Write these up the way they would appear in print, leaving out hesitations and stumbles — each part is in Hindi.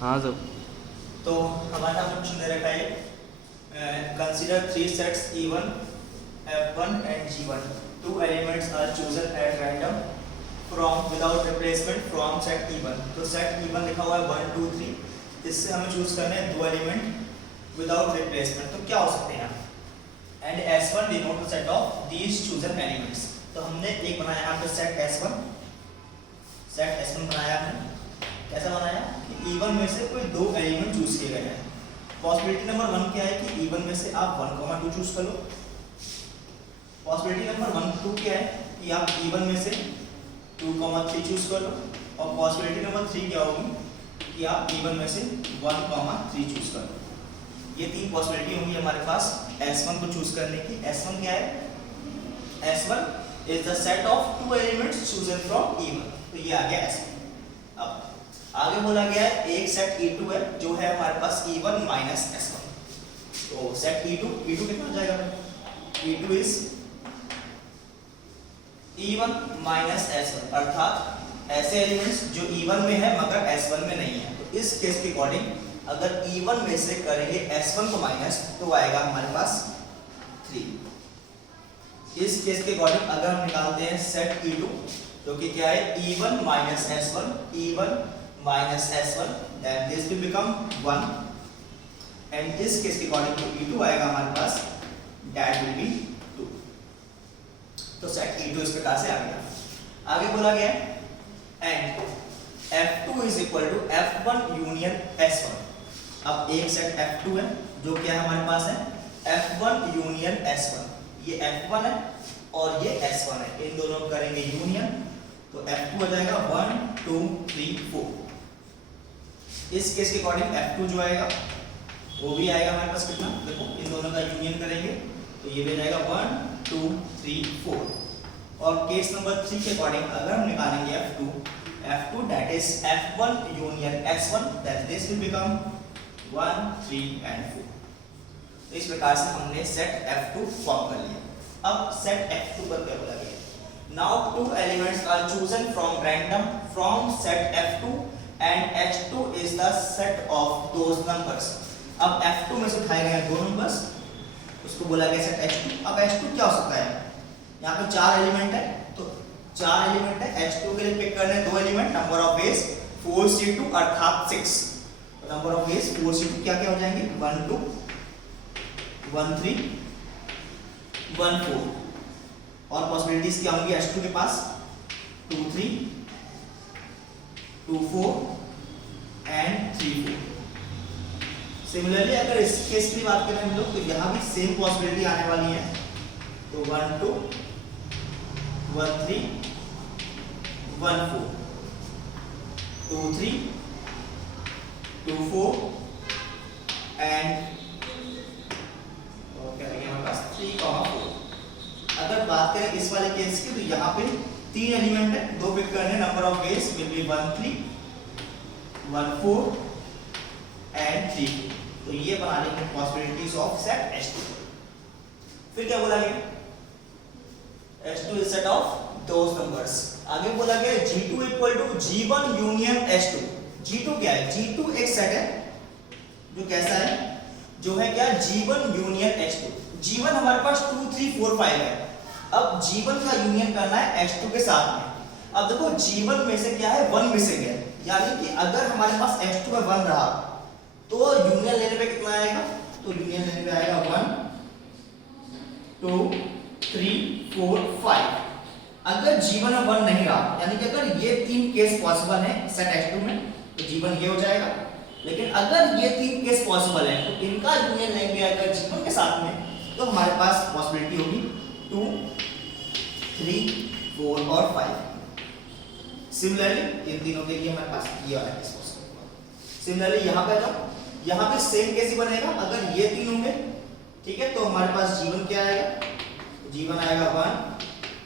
हाँ सर। तो हमारा क्वेश्चन दे रखा है consider three sets E1 F1 and G1 two elements are chosen at random from without replacement from set E1। तो सेट E1 लिखा हुआ है 1 2 3, इससे हमें चूज करने हैं दो एलिमेंट विदाउट रिप्लेसमेंट। तो क्या हो सकते हैं and S1 denote the set of these chosen elements. तो हमने एक बनाया यहाँ पे सेट S1 बनाया हमने। कैसा बनाया कि E1 में से कोई दो एलिमेंट चूज किए गए हैं। पॉसिबिलिटी नंबर 1 क्या है कि E1 में से आप 1, 2 चूज कर लो। पॉसिबिलिटी नंबर 1 2 क्या है कि आप E1 में से 2, 3 चूज कर लो। और पॉसिबिलिटी नंबर 3 क्या होगी कि आप E1 में से 1, 3 चूज कर लो। ये तीन पॉसिबिलिटी होंगी हमारे पास S1 को चूज करने की। S1 क्या है? S1 is the set of two elements chosen from E1। तो ये आ गया S1। अब आगे बोला गया है एक सेट E2 है जो है हमारे पास E1 माइनस S1। तो सेट E2 कितना हो जाएगा? E2 is E1 minus S1, अर्थात ऐसे एलिमेंट्स जो E1 में है मगर S1 में नहीं है। तो इस केस के अकॉर्डिंग अगर E1 में से करेंगे S1 को माइनस तो आएगा हमारे पास 3। इस केस के अकॉर्डिंग अगर हम निकालते हैं सेट E2 जो कि क्या है E1 minus S1, E1 minus S1, then this will become 1 and इस केस के अकॉर्डिंग जो E2 आएगा हमारे पास that will be 2। तो सेट E2 इस प्रकार से आ गया। आगे बोला गया and F2 is equal to F1 union S1। अब एक सेट F2 है जो क्या है हमारे पास है F1 यूनियन S1। ये F1 है और ये S1 है, इन दोनों को करेंगे यूनियन तो F2 हो जाएगा 1 2 3 4। इस केस के अकॉर्डिंग F2 जो आएगा वो भी आएगा हमारे पास कितना, देखो इन दोनों का यूनियन करेंगे तो ये भी जाएगा 1 2 3 4। और केस नंबर 3 के अकॉर्डिंग अगर हम निकालेंगे F2 that is F1 union S1, then this will become 1 3 and 4। तो इस प्रकार से हमने सेट F2 फॉर्म कर लिया। अब सेट F2 पर क्या बोला गया? Now two elements are chosen from random from set F2 and H2 is the set of those numbers। अब F2 में से उठाए गए दो नंबर्स, उसको बोला गया सेट H2। अब H2 क्या हो सकता है? यहाँ पे 4 एलिमेंट है तो 4 एलिमेंट है, H2 के लिए पिक करने दो element, number of ways 4C2 अर्थात 6। तो नंबर ऑफ वेज 4C2 क्या क्या हो जाएंगे 1 2 1 3 1 4। और पॉसिबिलिटीज क्या होंगी H2 के पास 2 3 2 4 एंड 3 4। सिमिलरली अगर इस केस की बात करें हम लोग तो यहाँ भी सेम पॉसिबिलिटी आने वाली है। तो 1 2 1 3 1 4 2 3 2 4 एंड क्या रहेगा हमारे पास 3 4। अगर बात करें इस वाले केस की तो यहाँ पे 3 एलिमेंट है, दो पिक करने, number of ways will be 1 3 1 4 and 3 4। तो ये बना लेंगे पॉसिबिलिटीज ऑफ सेट H2। फिर क्या बोला गया? H2 is set of those numbers. आगे बोला गया G2 equal to G1 union H2। G2 क्या है? G2 एक सेट है जो कैसा है, जो है क्या G1 यूनियन H2। G1 हमारे पास 2 3 4 5 है। अब G1 का यूनियन करना है H2 के साथ में। अब देखो G1 में से क्या है 1 मिसिंग है, यानी कि अगर हमारे पास H2 में 1 रहा तो यूनियन लेने पे कितना आएगा? तो यूनियन लेने पे आएगा 1 2 3 4 5। अगर G1 में 1 नहीं रहा, यानी कि अगर ये 3 केस पॉसिबल है सेट H2 में तो G1 ये हो जाएगा। लेकिन अगर ये 3 केस पॉसिबल है तो इनका यूनियन लेंगे अगर G1 के साथ में तो हमारे पास पॉसिबिलिटी होगी 2 3 4 और 5। सिमिलरली इन तीनों के लिए हमारे पास ये वाला केस पॉसिबल। सिमिलरली यहाँ पे सेम केस ही बनेगा। अगर ये 3 होंगे ठीक है तो हमारे पास G1 क्या आएगा? G1 आएगा 1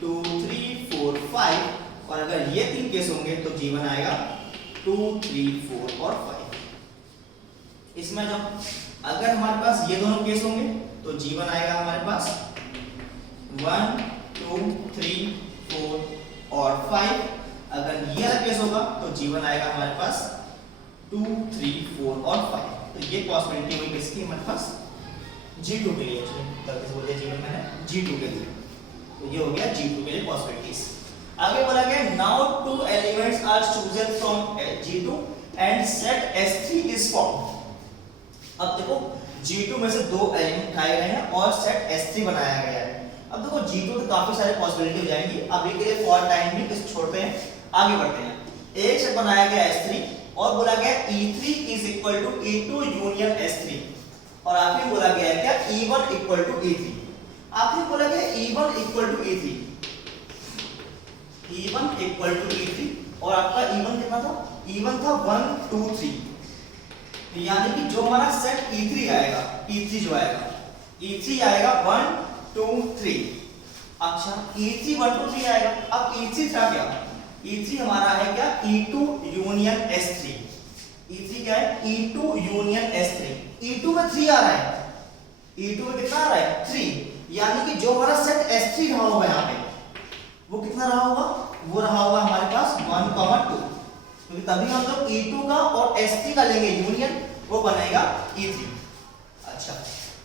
2 3 4 5। और अगर ये 3 केस होंगे तो G1 आएगा 2 3 4 और 5। इसमें जब अगर हमारे पास ये दोनों केस होंगे तो G1 आएगा हमारे पास 1 2 3 4 और 5। अगर ये वाला केस होगा तो G1 आएगा हमारे पास 2 3 4 और 5। तो ये पॉसिबिलिटी हुई किसकी हमारे पास G2 के लिए, गलती से बोल दिया G1 मैंने, G2 के लिए। तो ये हो गया G2 के लिए पॉसिबिलिटीज। आगे बोला गया now two elements are chosen from G2 and set S3 is formed. अब देखो G2 में से दो एलिमेंट उठाए गए हैं और सेट S3 बनाया गया है। अब देखो G2 तो काफी सारे पॉसिबिलिटी हो जाएंगी। अब ये के लिए फॉर टाइम भी किस छोड़ते हैं, आगे बढ़ते हैं। एक सेट बनाया गया S3 और बोला गया E3 is equal to E2 union S3 और आखिरी बोला गया है क्या E1 इक्वल टू E3। आखिरी बोला गया E1 equal to E3, E1 equal to E3 और आपका E1 कितना था, E1 था 1 2 3। यानी कि जो हमारा सेट E3 आएगा, E3 जो आएगा, E3 आएगा 1 2 3। अच्छा E3 1 2 3 आएगा। अब E3 था क्या, E3 हमारा है क्या E2 यूनियन S3। E3 क्या है E2 यूनियन S3। E2 में 3 आ रहा है, E2 में कितना आ रहा है 3। यानी कि जो हमारा सेट S3 रहा होगा यहाँ पे वो कितना रहा होगा, वो रहा होगा हमारे पास 1 2, क्योंकि तभी हम लोग E2 का और S3 का लेंगे यूनियन, वो बनेगा E3। अच्छा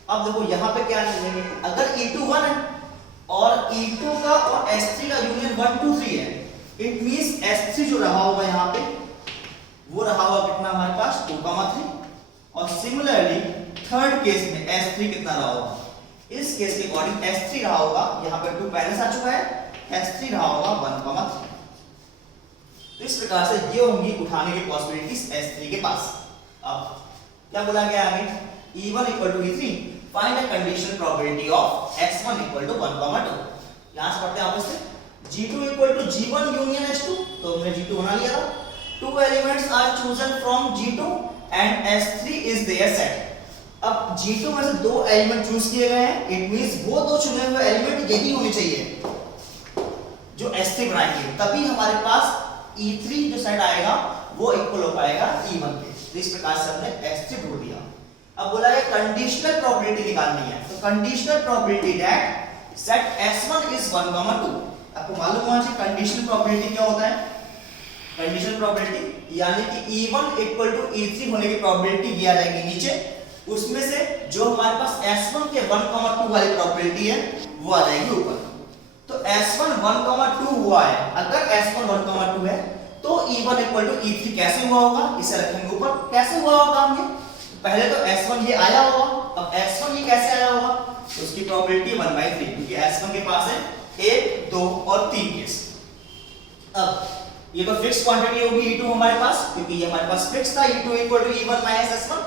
अब देखो यहाँ पे क्या लेंगे, अगर E2 1 है और E2 का और S3 का यूनियन 1 2 3 है, इट मींस S3 जो रहा होगा यहाँ पे वो रहा होगा कितना हमारे पास 2 3। और सिमिलरली थर्ड केस में S3 कितना रहा होगा, इस केस के अकॉर्डिंग S3 रहा होगा, यहाँ पे 2 पहले से आ चुका है, S3 रहा होगा 1 3। तो इस प्रकार से ये होंगी उठाने की पॉसिबिलिटीज S3 के पास। अब क्या बोला गया आगे, E1 equal to E3 find the conditional probability of x1 equal to 1 2। यहां से पढ़ते हैं आपस में G2 equal to G1 union S2, तो हमने G2 बना लिया था। Two elements are chosen from G2 and S3 is there set. अब G2 में से दो एलिमेंट चूज किए गए हैं, इट मींस वो दो चुने हुए एलिमेंट यही होने चाहिए जो S3 बनाएंगे, तभी हमारे पास E3 जो सेट आएगा वो इक्वल हो पाएगा E1 के। तो इस प्रकार से हमने S3 ढूंढ दिया। अब बोला है कंडीशनल प्रोबेबिलिटी निकालनी है, तो conditional probability that set S1 is 1 2। आपको मालूम होना चाहिए कंडीशनल प्रोबेबिलिटी क्या होता है। कंडीशनल प्रोबेबिलिटी यानी कि E1 इक्वल टू E3 होने की प्रोबेबिलिटी ये आ जाएगी नीचे, उसमें से जो हमारे पास S1 के 1 2 वाली प्रोबेबिलिटी है वो आ जाएगी ऊपर। तो S1 1 2 हुआ है, अगर S1 1 2 है तो E1 इक्वल टू E3 कैसे हुआ होगा, इसे रखेंगे ऊपर। कैसे हुआ होगा काम, ये पहले तो S1 ये आया होगा, अब S1 ये कैसे आया होगा, तो उसकी प्रोबेबिलिटी 1/3, क्योंकि S1 के पास है 1 2 और 3 केस। अब ये तो फिक्स क्वांटिटी होगी E2 हमारे पास, क्योंकि ये हमारे पास फिक्स था E2 equal to E1 S1,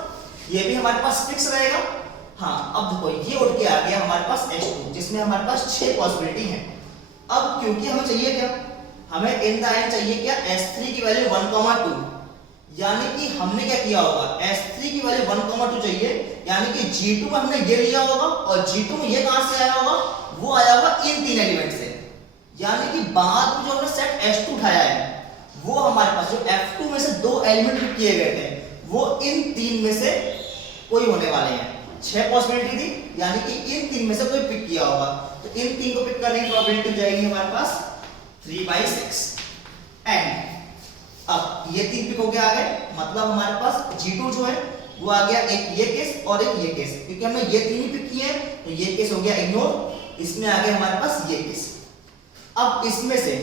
ये भी हमारे पास फिक्स रहेगा। हाँ अब देखो ये उठ के आ गया हमारे पास H2, जिसमें हमारे पास 6 पॉसिबिलिटी है। अब क्योंकि हमें चाहिए क्या, हमें इन द एंड चाहिए क्या S3 की वैल्यू 1 2, यानी कि हमने क्या किया होगा, S3 की वैल्यू 1 2 चाहिए, यानी कि G2 में हमने ये लिया होगा और G2 में ये कहां से आया होगा, वो आया होगा इन तीन एलिमेंट से। यानी कि बाद में जो हमने सेट S2 उठाया है वो हमारे पास जो F2 में से दो एलिमेंट पिक किए गए थे वो इन तीन में से कोई होने वाले हैं। 6 पॉसिबिलिटी थी, यानी कि इन तीन में से कोई पिक किया होगा, तो इन तीन को पिक करने की प्रोबेबिलिटी हो जाएगी हमारे पास 3/6। एंड अब ये तीन पिक हो गया आ गए, मतलब हमारे पास G2 जो है वो आ गया एक ये केस और एक ये केस, क्योंकि हमने ये तीन ही पिक किए हैं, तो ये केस हो गया इग्नोर, इसमें आ गया हमारे पास ये केस। अब इसमें से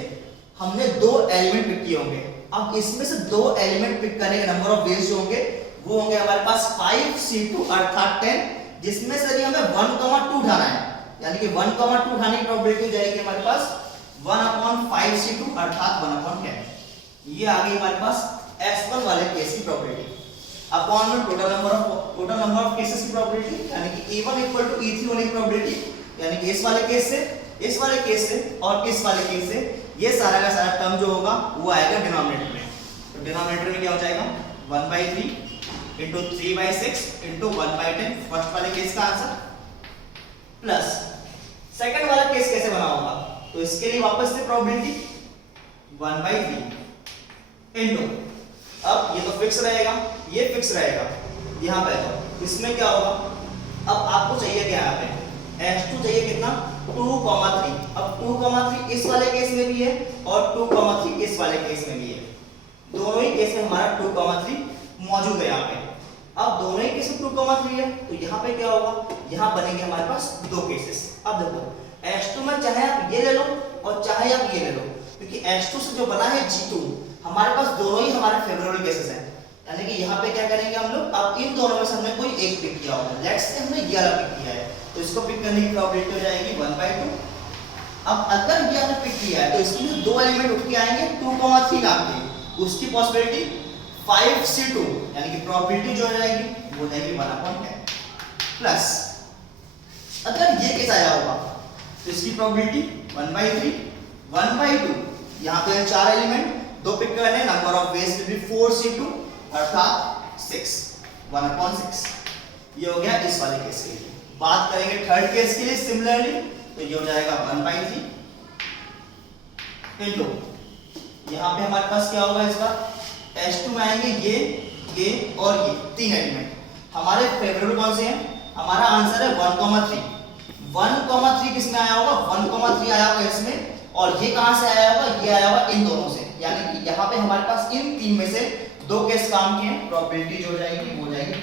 हमने दो एलिमेंट पिक किए होंगे, अब इसमें से दो एलिमेंट पिक करने के नंबर ऑफ वेज जो होंगे वो होंगे हमारे पास 5C2 अर्थात 10, जिसमें से भी हमें 1 2 उठाना है, यानी कि 1 2 उठाने की प्रोबेबिलिटी हो जाएगी हमारे पास 1/5C2 अर्थात 1/10। ये आ गई हमारे पास S1 वाले केस की प्रोबेबिलिटी अपॉन में टोटल नंबर ऑफ केसेस की प्रोबेबिलिटी, यानी कि E1 इक्वल टू E3 होने की प्रोबेबिलिटी, यानी कि इस वाले केस से, इस वाले केस से और इस वाले केस से, ये सारा का सारा टर्म जो होगा वो आएगा डिनोमिनेटर में। तो डिनोमिनेटर में क्या हो जाएगा 1/3 into 3/6 into 1/10, फर्स्ट वाले केस का आंसर, प्लस सेकंड वाला केस कैसे बना होगा, तो इसके लिए वापस से प्रोबेबिलिटी 1/3 into, अब ये तो फिक्स रहेगा, ये फिक्स रहेगा यहाँ पे, तो इसमें क्या होगा, अब आपको चाहिए क्या यहाँ पे S2 चाहिए कितना 2,3। अब 2,3 इस वाले केस में भी है और 2,3 इस वाले केस में भी है, दोनों ही केस में हमारा 2,3 मौजूद है यहाँ पे। अब दोनों ही केसेस 2,3 है, तो यहाँ पे क्या होगा, यहाँ बनेंगे हमारे पास दो केसेस। अब देखो H2 में चाहे आप ये ले लो और चाहे आप ये ले लो, क्योंकि H2 से जो बना है G2, हमारे पास दोनों ही हमारे फेवरेबल केसेस हैं। यानी कि यहाँ पे क्या करेंगे हम लोग, अब इन दोनों में से हमने कोई एक पिक किया होगा, लेट्स से हमने ये वाला पिक किया है, तो इसको पिक करने की प्रोबेबिलिटी हो जाएगी 1/2। अब अगर ये आपने पिक किया है तो इसमें दो एलिमेंट उठ के आएंगे 2,3 नाम के, उसकी पॉसिबिलिटी 5C2, यानी कि प्रोबेबिलिटी जो हो जाएगी वो जाएगी 1/10 प्लस अगर ये केस आया होगा तो इसकी प्रोबेबिलिटी 1/3 1/2। यहाँ पे चार एलिमेंट, दो पिक करने, number of ways will be 4C2 अर्थात 6 1/6। ये हो गया इस वाले केस के लिए। बात करेंगे थर्ड केस के लिए सिमिलरली, तो ये हो जाएगा 1/3 इनटू, यहाँ पे हमारे पास क्या होगा इस बार H2 में आएंगे ये और ये तीन एलिमेंट। हमारे फेवरेबल कौन से हैं, हमारा आंसर है 1,3। 1,3 किसमें आया होगा, 1,3 आया होगा इसमें, और ये कहां से आया होगा, ये आया होगा इन दोनों से। यानी कि यहाँ पे हमारे पास इन तीन में से दो केस काम के हैं, प्रोबेबिलिटी जो हो जाएगी वो हो जाएगी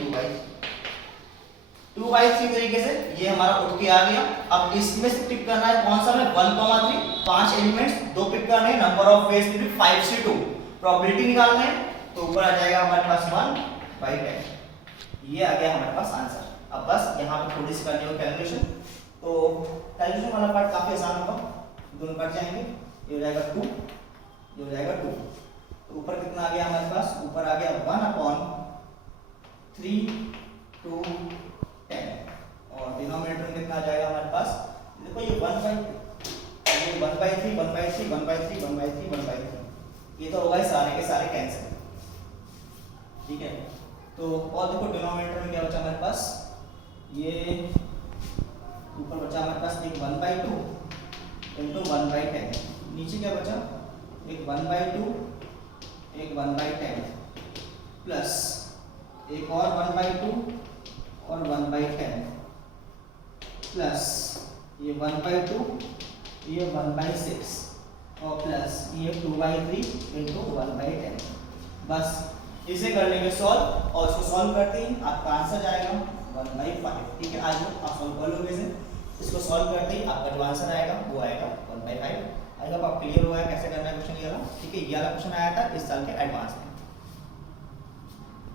2/3 तरीके से ये हमारा उठ के आ गया। अब इसमें से पिक करना है कौन सा में, 1,3, पांच एलिमेंट्स, दो पिक करने, number of ways will be 5C2, probability निकालना है, तो ऊपर आ जाएगा हमारे पास 1/10। ये आ गया हमारे पास आंसर। अब बस यहाँ पे थोड़ी सी करनी होगी कैलकुलेशन, तो कैलकुलेशन वाला पार्ट काफी आसान होगा, दोनों कट जाएंगे, ये हो जाएगा 2, ये हो जाएगा 2। तो ऊपर कितना आ गया हमारे पास, ऊपर आ गया 1/3 to 10, और डिनोमिनेटर में कितना आ जाएगा हमारे पास, देखो ये 1/3 ये तो होगा सारे के सारे कैंसिल, ठीक है। तो और देखो डिनोमिनेटर में क्या बचा हमारे पास, ये ऊपर बचा हमारे पास एक 1/2 इनटू 1/10, नीचे क्या बचा, एक 1/2 एक 1/10 प्लस एक और 1/2 और 1/10 प्लस ये 1/2 ये 1/6 और प्लस ये 2/3 इनटू 1/10। बस इसे कर लेंगे सॉल्व, और इसको सॉल्व करते ही आपका आंसर जाएगा 1/5। ठीक है, आज आप सॉल्व कर लोगे इसे, इसको सॉल्व करते ही आपका जो आंसर आएगा वो आएगा 1/5। आई होप आप क्लियर हुआ है कैसे करना है क्वेश्चन ये वाला। ठीक है, ये वाला क्वेश्चन आया था इस साल के एडवांस में।